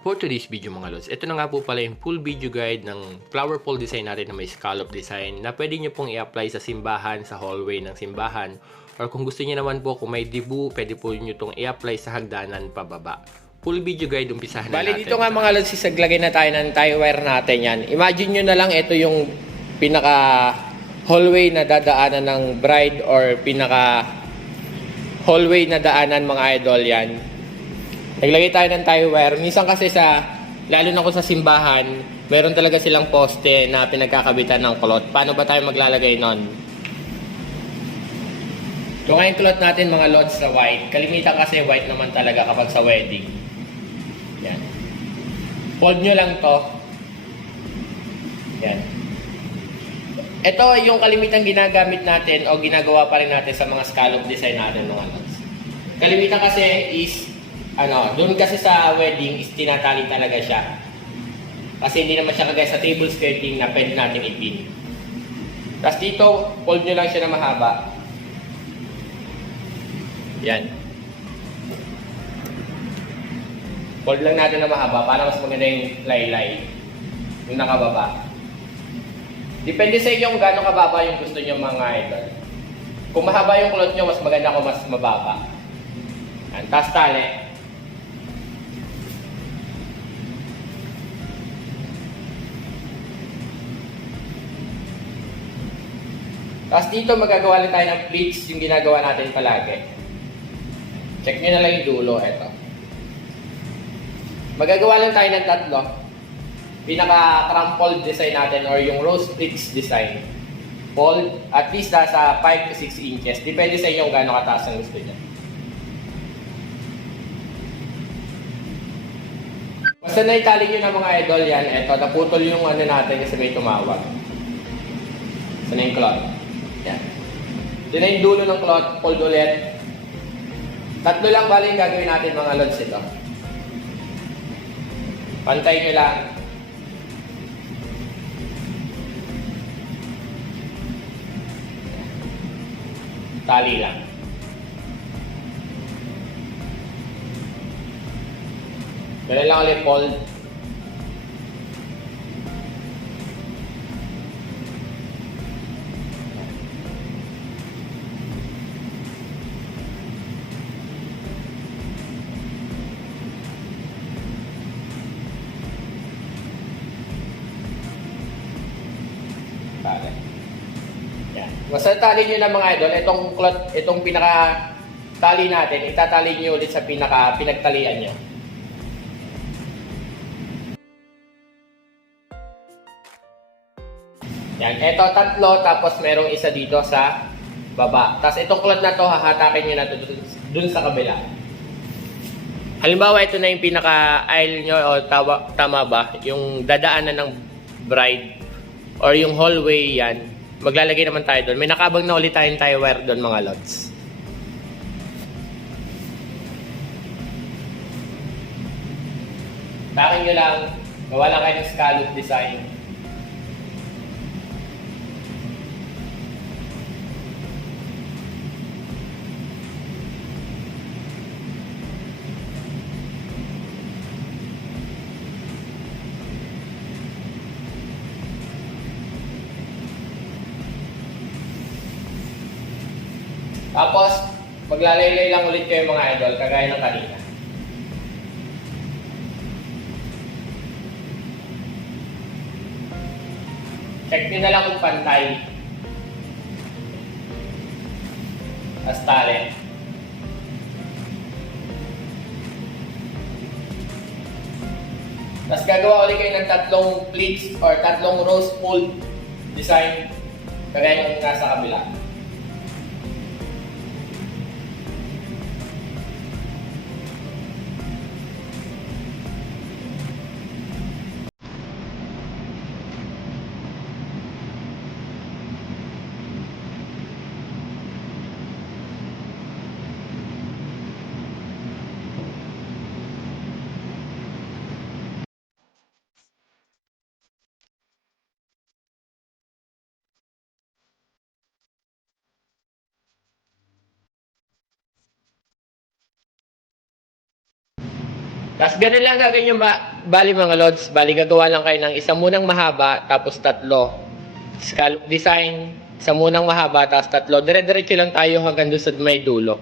For today's video mga lods, ito na nga po pala yung full video guide ng flower pole design natin na may scallop design na pwede nyo pong i-apply sa simbahan, sa hallway ng simbahan, or kung gusto niyo naman po kung may dibu, pwede po nyo itong i-apply sa hagdanan pababa. Full video guide, umpisahan na natin. Dito nga mga lods, isaglagay na tayo ng tie wire natin yan. Imagine nyo na lang ito yung pinaka hallway na dadaanan ng bride or pinaka hallway na daanan mga idol yan. Naglagay tayo ng tie wire. Minsan kasi lalo na kung sa simbahan, meron talaga silang poste na pinagkakabitan ng kulot. Paano ba tayo maglalagay nun? Ito nga yung kulot natin mga lods sa white. Kalimitan kasi white naman talaga kapag sa wedding. Yan. Fold nyo lang to. Yan. Ito yung kalimitang ginagamit natin o ginagawa pa rin natin sa mga scallop design natin mga lods. Kalimitan kasi is doon kasi sa wedding is tinatali talaga siya. Kasi hindi naman siya kagaya sa table skirting na pwede natin ipin. Tapos dito, fold nyo lang siya na mahaba. Yan. Fold lang natin na mahaba para mas maganda yung laylay. Yung nakababa. Depende sa inyo kung gaano kababa yung gusto nyo mga idol. Kung mahaba yung kulot nyo, mas maganda kung mas mababa. Yan. Tapos tali. Tapos dito magagawa lang tayo ng pleats yung ginagawa natin palagi. Check nyo na lang yung dulo. Ito. Magagawa lang tayo ng tatlo. Pinaka-crumpled design natin or yung rose pleats design. Fold at least nasa 5 to 6 inches. Depende sa inyo kung gaano kataas ang gusto nyo. Basta naitali nyo na mga idol yan. Ito, naputol yung natin kasi may tumawag. Ito na yung cloth. Yan. Yun na yung dulo ng cloth, fold ulit. Tatlo lang bali yung gagawin natin mga lods ito. Pantay nyo lang. Tali lang. Ganun lang ulit fold. Yan. Basta tali nyo na mga idol, itong pinaka tali natin, itatali nyo ulit sa pinagtalian nyo. Yan, ito tatlo, tapos merong isa dito sa baba. Tapos itong kulot na to, hahatakin nyo na to dun sa kabila. Halimbawa, ito na yung pinaka-aisle nyo, o tama ba? Yung dadaanan ng bride, or yung hallway yan. Maglalagay naman tayo doon. May nakabang na ulit tayong tie wire doon mga lods. Takin nyo lang, gawa lang kayo ng scallop design. Tapos, maglalaylay lang ulit kayo mga idol, kagaya ng kanina. Check nyo na lang kung pantay. As tali. Tapos gagawa ulit kayo ng tatlong pleats or tatlong rose fold design, kagaya ng nasa kabila. Tapos ganun lang gagawin nyo bali mga lods, bali gagawa lang kayo ng isa munang mahaba, tapos tatlo. Scallop design, isa munang mahaba, tapos tatlo. Dire-diretso lang tayo hanggang doon sa may dulo.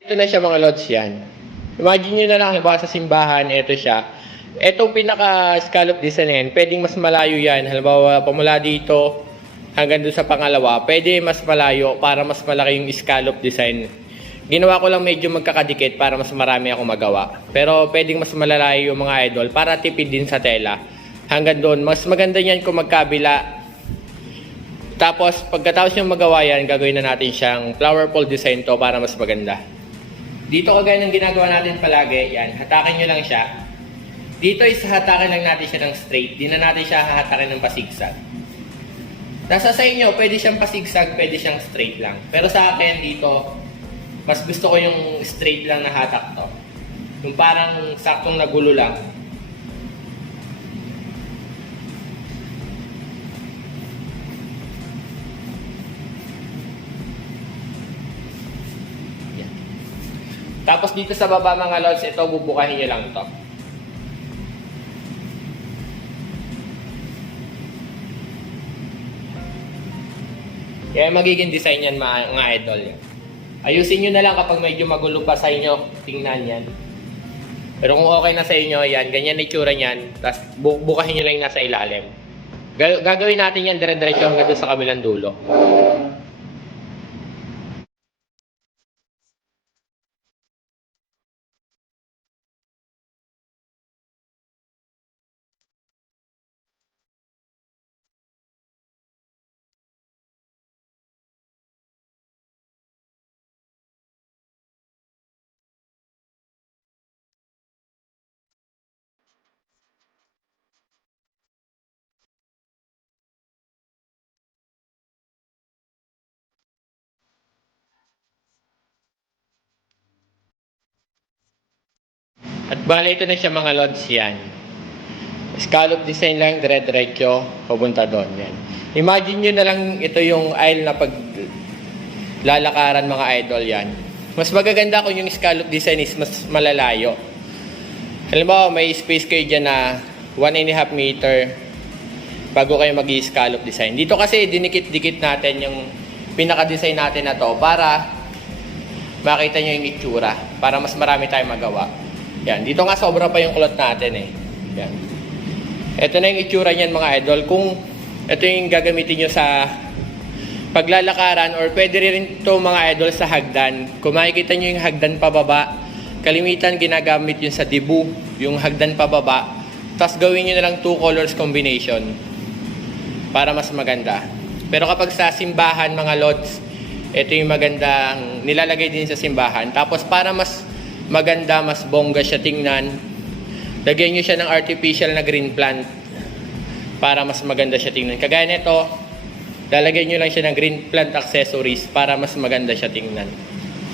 Ito na siya mga lods yan. Imagine nyo na lang, halimbawa sa simbahan, ito siya. Itong pinaka-scallop design na yan, pwedeng mas malayo yan. Halimbawa, pamula dito hanggang doon sa pangalawa, pwede mas malayo para mas malaki yung scallop design. Ginawa ko lang medyo magkakadikit para mas marami ako magawa. Pero pwedeng mas malalayo yung mga idol para tipid din sa tela. Hanggang doon, mas maganda yan kung magkabila. Tapos, pagkatapos yung magawa yan, gagawin na natin siyang flower pole design to para mas maganda. Dito kagaya ng ginagawa natin palagi, yan, hatakin nyo lang siya. Dito is hatakin lang natin siya ng straight, di na natin siya hahatakin ng pasigsag. Nasa sa inyo, pwede siyang pasigsag, pwede siyang straight lang. Pero sa akin dito, mas gusto ko yung straight lang na hatak to. Yung parang saktong nagulo lang. Tapos dito sa baba mga lods, ito bubukahin nyo lang ito. Kaya magiging design yan mga idol. Ayusin nyo na lang kapag medyo magulo pa sa inyo, tingnan yan. Pero kung okay na sa inyo, yan, ganyan na itsura niyan. Tapos bukahin nyo lang yung nasa ilalim. Gagawin natin yan dire-diretso hanggang doon sa kabilang dulo. At bale ito na siya mga lods yan. Scallop design lang, dire-diretso, papunta doon yan. Imagine nyo na lang ito yung aisle na pag lalakaran mga idol yan. Mas magaganda kung yung scallop design is mas malalayo. Halimbawa may space kayo dyan na 1.5 meter bago kayo mag-scallop design. Dito kasi dinikit-dikit natin yung pinaka-design natin na to para makita nyo yung itsura, para mas marami tayong magawa. Yan, dito nga sobra pa yung kulot natin eh. Yan. Ito na yung itsura niyan mga idol. Kung ito yung gagamitin nyo sa paglalakaran or pwede rin ito mga idol sa hagdan. Kung makikita nyo yung hagdan pababa, kalimitan ginagamit yun sa dibu, yung hagdan pababa. Tapos gawin nyo na lang 2 colors combination para mas maganda. Pero kapag sa simbahan mga lods, ito yung magandang nilalagay din sa simbahan. Tapos para mas maganda, mas bongga siya tingnan, lagyan nyo siya ng artificial na green plant para mas maganda siya tingnan. Kagaya nito, lalagyan nyo lang siya ng green plant accessories para mas maganda siya tingnan.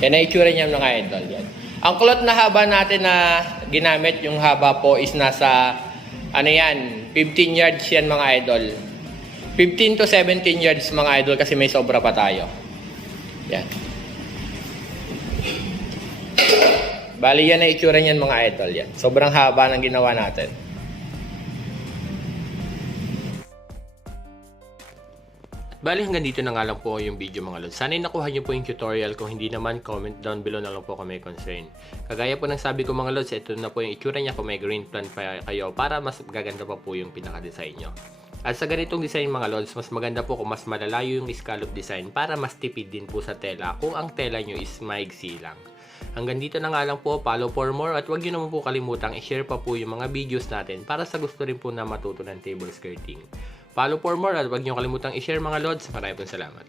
Yan ang itsura niya mga idol. Yan. Ang kulot na haba natin na ginamit, yung haba po is nasa, 15 yards yan mga idol. 15 to 17 yards mga idol kasi may sobra pa tayo. Yan. Bali yan ang itsura niyan mga idol. Yan. Sobrang haba ng ginawa natin. Bali hanggang dito na nga lang po yung video mga lods. Sana'y nakuha nyo po yung tutorial. Kung hindi naman, comment down below na lang po kung may concern. Kagaya po ng sabi ko mga lods, ito na po yung itsura niya kung may green plant pa kayo para mas gaganda pa po yung pinaka-design nyo. At sa ganitong design mga lods, mas maganda po kung mas malalayo yung scallop design para mas tipid din po sa tela kung ang tela nyo is maigsi lang. Hanggang dito na nga lang po, follow for more at huwag nyo naman po kalimutang i-share pa po yung mga videos natin para sa gusto rin po na matuto ng table skirting. Follow for more at huwag nyo kalimutang i-share mga lods. Maraming salamat.